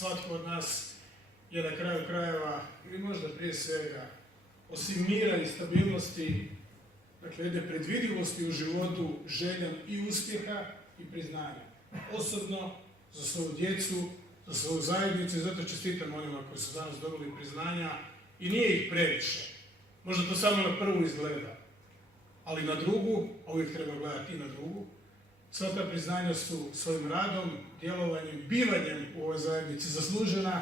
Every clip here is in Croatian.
svatko od nas je na kraju krajeva, ili možda prije svega, osim mira i stabilnosti, dakle jedne predvidivosti u životu, željan i uspjeha i priznanja. Osobno, za svoju djecu, za svoju zajednicu i zato čestitam onima koji su danas dobili priznanja i nije ih previše. Možda to samo na prvu izgleda, ali na drugu, a uvijek treba gledati i na drugu, sva ta priznanja su svojim radom, djelovanjem, bivanjem u ovoj zajednici zaslužena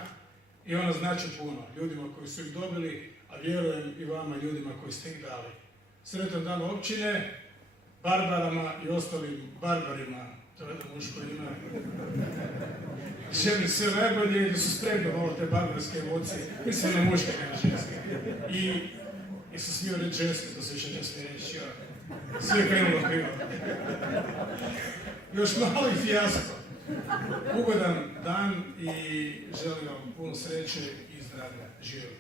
i ona znači puno ljudima koji su ih dobili, a vjerujem i vama ljudima koji ste ih dali. Sretan dan općine, Barbarama i ostalim barbarima, to je muško ime. Želim sve najbolje i da su spremni malo te barbarske emocije. Mislim na muške, ne na ženske. I sam smio reći ženske, to se više ne smije reći. Sve je krenulo krivo. Još malo i fijasko. Ugodan dan i želim vam puno sreće i zdravlja. Živjeli.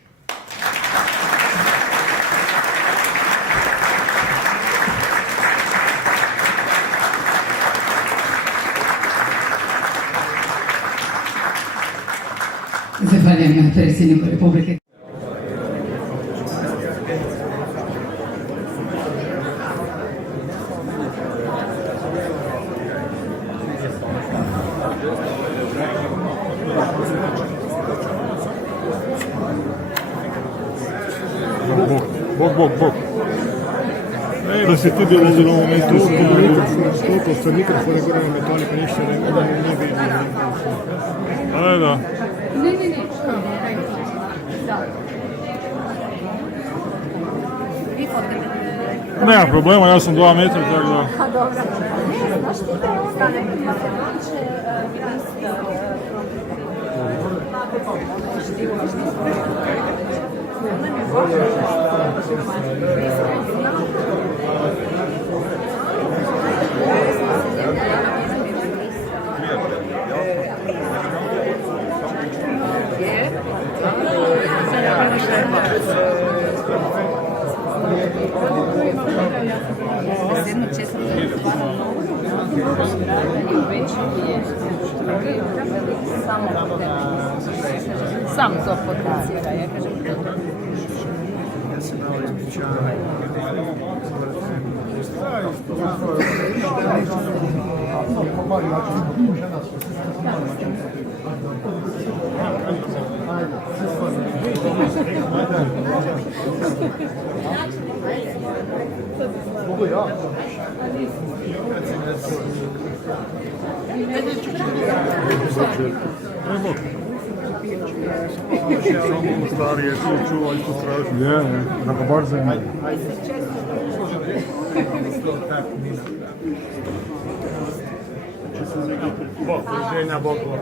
Zahvaljujem predsjedniku Republike. Bog. Da si ti bilo zelo v momentu, stopil s mikrofone, gore na metalika, nišče ne vidi. Da. Ne. Nema problema, ja sam 2 metra, tako da... A dobro. Znaš ti da je ostane Makedonče, Sam to potencira, ja kažem. Ja sam dao ispričavanje. Mogu ja? Samo starije su čuva isto strašno. Je, tako bar za njih. Bog, žena Bogova.